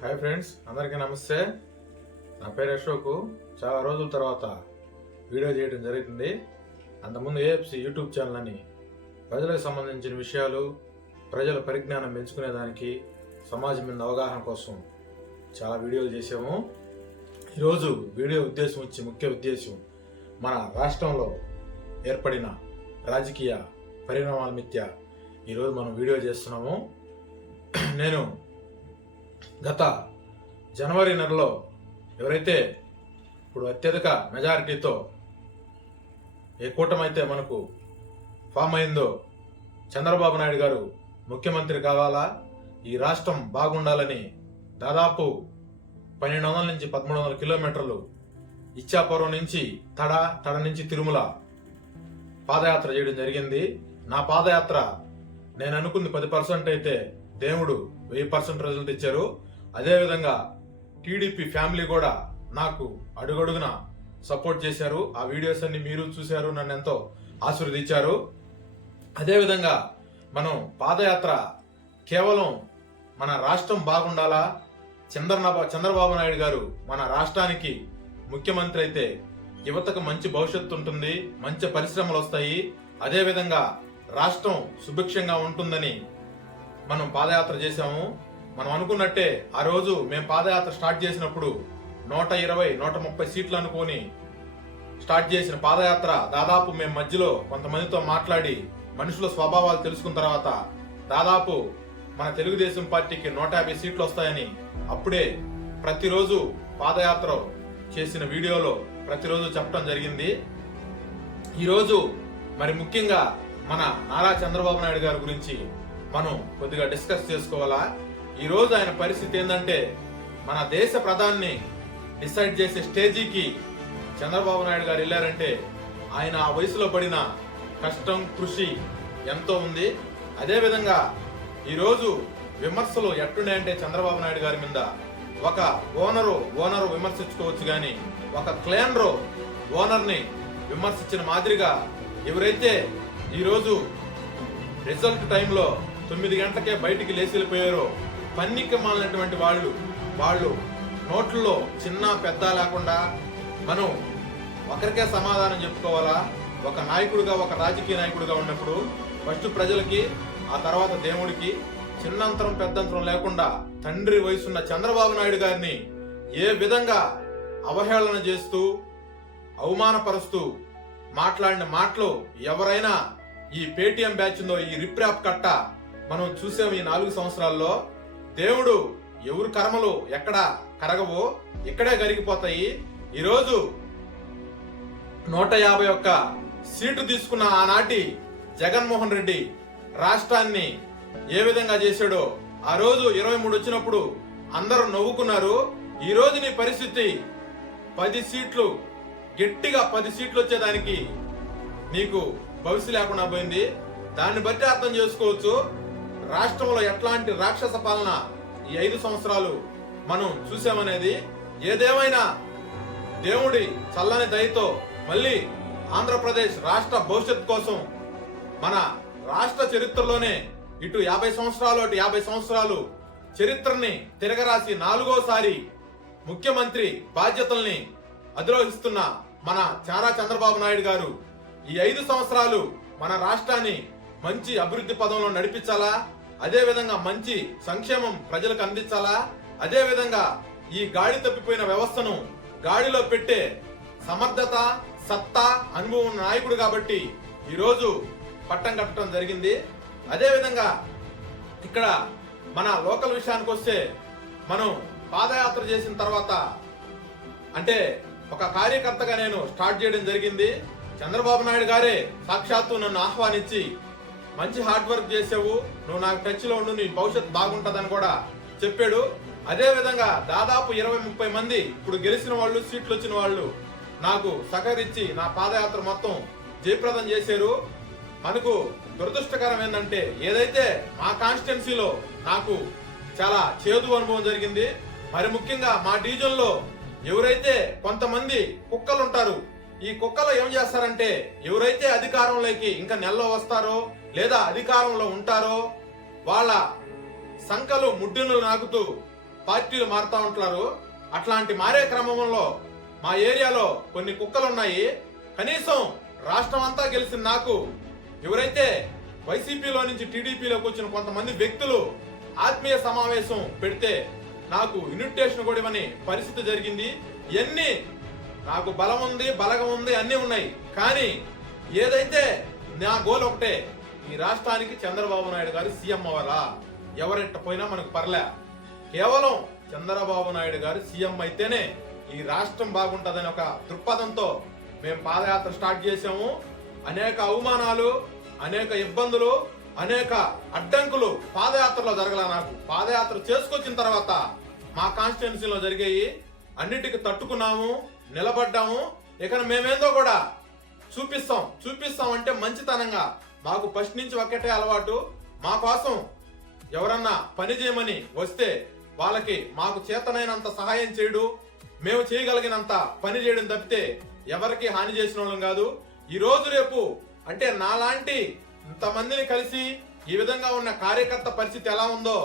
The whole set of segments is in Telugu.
హాయ్ ఫ్రెండ్స్, అందరికీ నమస్తే. నా పేరు అశోక్. చాలా రోజుల తర్వాత వీడియో చేయడం జరుగుతుంది. అంతకుముందు ఏఎఫ్సి యూట్యూబ్ ఛానల్ అని ప్రజలకు సంబంధించిన విషయాలు, ప్రజల పరిజ్ఞానం పెంచుకునేదానికి, సమాజం మీద అవగాహన కోసం చాలా వీడియోలు చేసాము. ఈరోజు వీడియో ముఖ్య ఉద్దేశం మన రాష్ట్రంలో ఏర్పడిన రాజకీయ పరిణామాల మిథ్య ఈరోజు మనం వీడియో చేస్తున్నాము. నేను గత జనవరి నెలలో ఎవరైతే ఇప్పుడు అత్యధిక మెజారిటీతో ఏ కూటమైతే మనకు ఫామ్ అయిందో, చంద్రబాబు నాయుడు గారు ముఖ్యమంత్రి కావాలా, ఈ రాష్ట్రం బాగుండాలని దాదాపు 1200 నుంచి 1300 కిలోమీటర్లు ఇచ్చాపురం నుంచి తడ నుంచి తిరుమల పాదయాత్ర చేయడం జరిగింది. నా పాదయాత్ర నేను అనుకుంది 10% అయితే దేవుడు 1000% రిజల్ట్ ఇచ్చారు. అదేవిధంగా టీడీపీ ఫ్యామిలీ కూడా నాకు అడుగడుగున సపోర్ట్ చేశారు. ఆ వీడియోస్ అన్ని మీరు చూశారు, నన్ను ఎంతో ఆశీర్వదించారు. అదేవిధంగా మనం పాదయాత్ర కేవలం మన రాష్ట్రం బాగుండాలా, చంద్రబాబు నాయుడు గారు మన రాష్ట్రానికి ముఖ్యమంత్రి అయితే యువతకు మంచి భవిష్యత్తు ఉంటుంది, మంచి పరిశ్రమలు వస్తాయి, అదేవిధంగా రాష్ట్రం సుభిక్షంగా ఉంటుందని మనం పాదయాత్ర చేశాము. మనం అనుకున్నట్టే ఆ రోజు మేము పాదయాత్ర స్టార్ట్ చేసినప్పుడు 120-130 సీట్లు అనుకొని స్టార్ట్ చేసిన పాదయాత్ర దాదాపు మేము మధ్యలో కొంతమందితో మాట్లాడి మనుషుల స్వభావాలు తెలుసుకున్న తర్వాత దాదాపు మన తెలుగుదేశం పార్టీకి 150 సీట్లు వస్తాయని అప్పుడే ప్రతిరోజు పాదయాత్ర చేసిన వీడియోలో ప్రతిరోజు చెప్పడం జరిగింది. ఈరోజు మరి ముఖ్యంగా మన నారా చంద్రబాబు నాయుడు గారి గురించి మనం కొద్దిగా డిస్కస్ చేసుకోవాలా. ఈ రోజు ఆయన పరిస్థితి ఏంటంటే, మన దేశ ప్రధాని డిసైడ్ చేసే స్టేజీకి చంద్రబాబు నాయుడు గారు వెళ్ళారంటే ఆయన ఆ వయసులో పడిన కష్టం, కృషి ఎంతో ఉంది. అదేవిధంగా ఈరోజు విమర్శలు ఎట్టున్నాయంటే చంద్రబాబు నాయుడు గారి మీద ఒక ఓనరు విమర్శించుకోవచ్చు, కానీ ఒక క్లేనరు ఓనర్ని విమర్శించిన మాదిరిగా ఎవరైతే ఈరోజు రిజల్ట్ టైంలో 9 గంటలకే బయటికి లేచి వెళ్ళిపోయారో, పన్నికి మాలినటువంటి వాళ్ళు నోట్లలో చిన్న పెద్ద లేకుండా మనం ఒకరికే సమాధానం చెప్పుకోవాలా. ఒక నాయకుడిగా, ఒక రాజకీయ నాయకుడిగా ఉన్నప్పుడు ఫస్ట్ ప్రజలకి, ఆ తర్వాత దేవుడికి చిన్నంతరం పెద్దంతరం లేకుండా తండ్రి వయసున్న చంద్రబాబు నాయుడు గారిని ఏ విధంగా అవహేళన చేస్తూ అవమానపరుస్తూ మాట్లాడిన మాటలు ఎవరైనా ఈ పేటీఎం బ్యాచ్ ఉందో, ఈ రిప్రాప్ కట్ట మనం చూసాం. ఈ 4 సంవత్సరాల్లో దేవుడు ఎవరు కర్మలు ఎక్కడ కరగవో ఇక్కడే కరిగిపోతాయి. ఈరోజు 151 సీటు తీసుకున్న ఆనాటి జగన్మోహన్ రెడ్డి రాష్ట్రాన్ని ఏ విధంగా చేశాడో, ఆ రోజు 23 వచ్చినప్పుడు అందరూ నవ్వుకున్నారు. ఈ రోజు నీ పరిస్థితి 10 సీట్లు, గట్టిగా 10 సీట్లు వచ్చేదానికి నీకు భవిష్యత్తు లేకుండా పోయింది. దాన్ని బట్టి అర్థం చేసుకోవచ్చు రాష్ట్రంలో ఎట్లాంటి రాక్షస పాలన ఈ 5 సంవత్సరాలు మనం చూసామనేది. ఏదేమైనా దేవుడి చల్లని దయతో మళ్ళీ ఆంధ్రప్రదేశ్ రాష్ట్ర భవిష్యత్తు కోసం మన రాష్ట్ర చరిత్రలోనే ఇటు 50 సంవత్సరాలు అటు 50 సంవత్సరాలు చరిత్రని తిరగరాసి 4వసారి ముఖ్యమంత్రి బాధ్యతల్ని అధిరోహిస్తున్న మన నారా చంద్రబాబు నాయుడు గారు ఈ 5 సంవత్సరాలు మన రాష్ట్రాన్ని మంచి అభివృద్ధి పదంలో నడిపించాలా, అదే విధంగా మంచి సంక్షేమం ప్రజలకు అందించాలా, అదే విధంగా ఈ గాడి తప్పిపోయిన వ్యవస్థను గాడిలో పెట్టే సమర్థత, సత్తా, అనుభవం ఉన్న నాయకుడు కాబట్టి ఈరోజు పట్టం కట్టడం జరిగింది. అదే విధంగా ఇక్కడ మన లోకల్ విషయానికి వస్తే, మనం పాదయాత్ర చేసిన తర్వాత అంటే ఒక కార్యకర్తగా నేను స్టార్ట్ చేయడం జరిగింది. చంద్రబాబు నాయుడు గారే సాక్షాత్తు నన్ను ఆహ్వానించి మంచి హార్డ్ వర్క్ చేసావు, నువ్వు నాకు టచ్ లో ఉండు, నీ భవిష్యత్తు బాగుంటుందని కూడా చెప్పాడు. అదే విధంగా దాదాపు 20-30 మంది ఇప్పుడు గెలిచిన వాళ్ళు, సీట్లు వచ్చిన వాళ్ళు నాకు సహకరించి నా పాదయాత్ర మొత్తం జయప్రదం చేశారు. మనకు దురదృష్టకరం ఏంటంటే, ఏదైతే మా కాన్స్టిట్యున్సీలో నాకు చాలా చేదు అనుభవం జరిగింది. మరి ముఖ్యంగా మా డివిజన్ లో ఎవరైతే కొంతమంది కుక్కలు ఉంటారు, ఈ కుక్కలు ఏం చేస్తారంటే, ఎవరైతే అధికారంలోకి ఇంకా నెలలో వస్తారో లేదా అధికారంలో ఉంటారో వాళ్ళ సంకలు ముడ్డును నాకుతూ పార్టీలు మారుతా ఉంటారు. అట్లాంటి మారే క్రమంలో మా ఏరియాలో కొన్ని కుక్కలు ఉన్నాయి. కనీసం రాష్ట్రం అంతా గెలిచిన నాకు ఎవరైతే వైసీపీలో నుంచి టీడీపీలోకి వచ్చిన కొంతమంది వ్యక్తులు ఆత్మీయ సమావేశం పెడితే నాకు ఇన్విటేషన్ కూడా ఇవ్వని పరిస్థితి జరిగింది. ఇవన్నీ నాకు బలం ఉంది, బలగం ఉంది, అన్నీ ఉన్నాయి. కానీ ఏదైతే నా గోల్ ఒకటే, ఈ రాష్ట్రానికి చంద్రబాబు నాయుడు గారు సీఎం అవ్వాలా. ఎవరెట్ట పోయినా మనకు పర్లే, కేవలం చంద్రబాబు నాయుడు గారు సీఎం అయితేనే ఈ రాష్ట్రం బాగుంటుందని ఒక దృక్పథంతో మేము పాదయాత్ర స్టార్ట్ చేసాము. అనేక అవమానాలు, అనేక ఇబ్బందులు, అనేక అడ్డంకులు పాదయాత్రలో జరగల. నాకు పాదయాత్ర చేసుకొచ్చిన తర్వాత మా కాన్స్టిట్యున్సీలో జరిగాయి. అన్నిటికీ తట్టుకున్నాము, నిలబడ్డాము. ఇక మేమేందో కూడా చూపిస్తాం అంటే మంచితనంగా. మాకు ఫస్ట్ నుంచి ఒక్కటే అలవాటు, మా కోసం ఎవరన్నా పని చేయమని వస్తే వాళ్ళకి మాకు చేతనైనంత సహాయం చేయడు, మేము చేయగలిగినంత పని చేయడం తప్పితే ఎవరికి హాని చేసిన వాళ్ళం కాదు. ఈ రోజు రేపు అంటే నాలాంటి ఇంతమందిని కలిసి ఈ విధంగా ఉన్న కార్యకర్త పరిస్థితి ఎలా ఉందో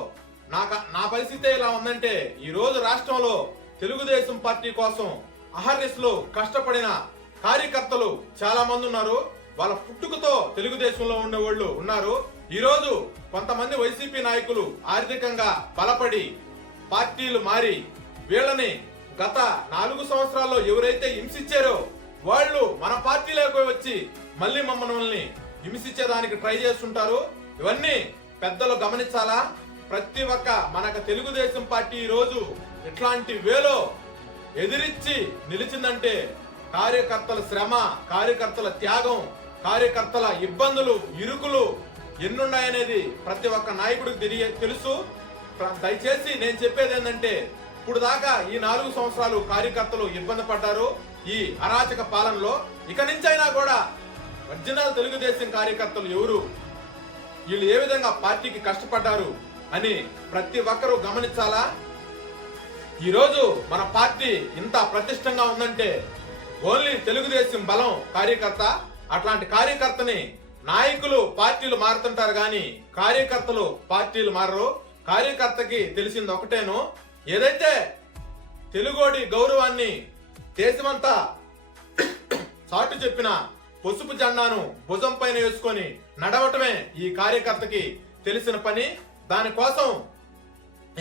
నా పరిస్థితి ఇలా ఉందంటే, ఈ రోజు రాష్ట్రంలో తెలుగుదేశం పార్టీ కోసం అహర్నిశలు కష్టపడిన కార్యకర్తలు చాలా మంది ఉన్నారు. వాళ్ళ పుట్టుకతో తెలుగుదేశంలో ఉండేవాళ్ళు ఉన్నారు. ఈ రోజు కొంతమంది వైసీపీ నాయకులు ఆర్థికంగా బలపడి పార్టీలు మారి వీళ్ళని గత 4 సంవత్సరాల్లో ఎవరైతే హింసించారో వాళ్ళు మన పార్టీలోకి వచ్చి మళ్ళీ మమ్మల్ని హింసించేదానికి ట్రై చేస్తుంటారు. ఇవన్నీ పెద్దలు గమనించాలా. ప్రతి ఒక్క మనకు తెలుగుదేశం పార్టీ ఈ రోజు ఇట్లాంటి వేలో ఎదిరించి నిలిచిందంటే కార్యకర్తల శ్రమ, కార్యకర్తల త్యాగం, కార్యకర్తల ఇబ్బందులు, ఇరుకులు ఎన్నున్నాయనేది ప్రతి ఒక్క నాయకుడికి తెలుసు. దయచేసి నేను చెప్పేది ఏంటంటే, ఇప్పుడు దాకా ఈ 4 సంవత్సరాలు కార్యకర్తలు ఇబ్బంది పడ్డారు ఈ అరాచక పాలనలో. ఇక నుంచైనా కూడా ఒరిజినల్ తెలుగుదేశం కార్యకర్తలు ఎవరు, వీళ్ళు ఏ విధంగా పార్టీకి కష్టపడ్డారు అని ప్రతి ఒక్కరూ గమనించాలా. ఈరోజు మన పార్టీ ఇంత ప్రతిష్టంగా ఉందంటే ఓన్లీ తెలుగుదేశం బలం కార్యకర్త. అట్లాంటి కార్యకర్తని నాయకులు పార్టీలు మారుతుంటారు కానీ కార్యకర్తలు పార్టీలు మారరు. కార్యకర్తకి తెలిసింది ఒకటేను, ఏదైతే తెలుగోడి గౌరవాన్ని దేశమంతా చాటు చెప్పిన పసుపు జెండాను భుజం పైన వేసుకొని నడవటమే ఈ కార్యకర్తకి తెలిసిన పని. దానికోసం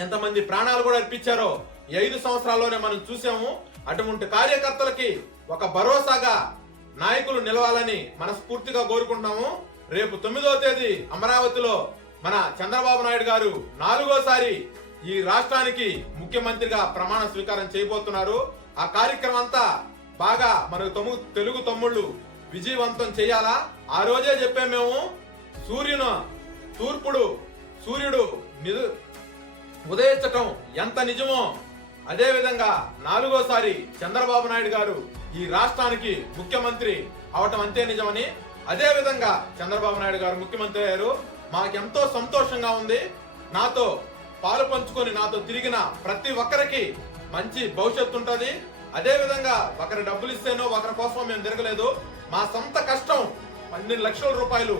ఎంతమంది ప్రాణాలు కూడా అర్పించారో ఈ 5 సంవత్సరాల్లోనే మనం చూసాము. అటువంటి కార్యకర్తలకి ఒక భరోసాగా నాయకులు నిలవాలని మనస్ఫూర్తిగా కోరుకుంటున్నాము. రేపు 9వ తేదీ అమరావతిలో మన చంద్రబాబు నాయుడు గారు 4వసారి ఈ రాష్ట్రానికి ముఖ్యమంత్రిగా ప్రమాణ స్వీకారం చేయబోతున్నారు. ఆ కార్యక్రమం అంతా బాగా మనకు తెలుగు తమ్ముళ్ళు విజయవంతం చేయాలా. ఆ రోజే చెప్పాం మేము, సూర్యుడు ఉదయించటం ఎంత నిజమో అదే విధంగా 4వసారి చంద్రబాబు నాయుడు గారు ఈ రాష్ట్రానికి ముఖ్యమంత్రి అవటం అంతే నిజమని. అదే విధంగా చంద్రబాబు నాయుడు గారు ముఖ్యమంత్రి అయ్యారు. మాకెంతో సంతోషంగా ఉంది. నాతో పాలు పంచుకొని నాతో తిరిగిన ప్రతి ఒక్కరికి మంచి భవిష్యత్తు ఉంటది. అదే విధంగా ఒకరి డబ్బులు ఇస్తేనో ఒకరి కోసం మేము తిరగలేదు. మా సొంత కష్టం 12 లక్షల రూపాయలు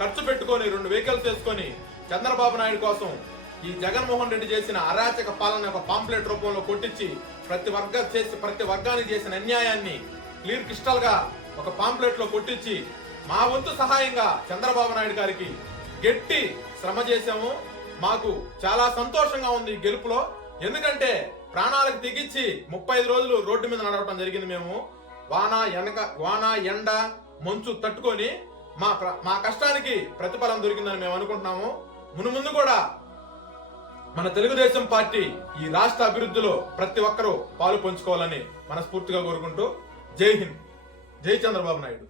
ఖర్చు పెట్టుకొని 2 వెహికల్స్ చేసుకొని చంద్రబాబు నాయుడు కోసం ఈ జగన్మోహన్ రెడ్డి చేసిన అరాచక పాలన ఒక పాంప్లెట్ రూపంలో కొట్టించి ప్రతి వర్గానికి చేసిన అన్యాయాన్ని క్లియర్ క్రిస్టల్ గా ఒక పాంప్లెట్ లో కొట్టించి మా వంతు సహాయంగా చంద్రబాబు నాయుడు గారికి గట్టి శ్రమ చేశాము. మాకు చాలా సంతోషంగా ఉంది ఈ గెలుపులో. ఎందుకంటే ప్రాణాలకు తెగించి 35 రోజులు రోడ్డు మీద నడవటం జరిగింది. మేము వాన ఎండ మంచు తట్టుకొని మా కష్టానికి ప్రతిఫలం దొరికిందని మేము అనుకుంటున్నాము. ముందు కూడా మన తెలుగుదేశం పార్టీ ఈ రాష్ట్ర అభివృద్ధిలో ప్రతి ఒక్కరూ పాలు పంచుకోవాలని మనస్ఫూర్తిగా కోరుకుంటూ జై హింద్, జై చంద్రబాబు నాయుడు.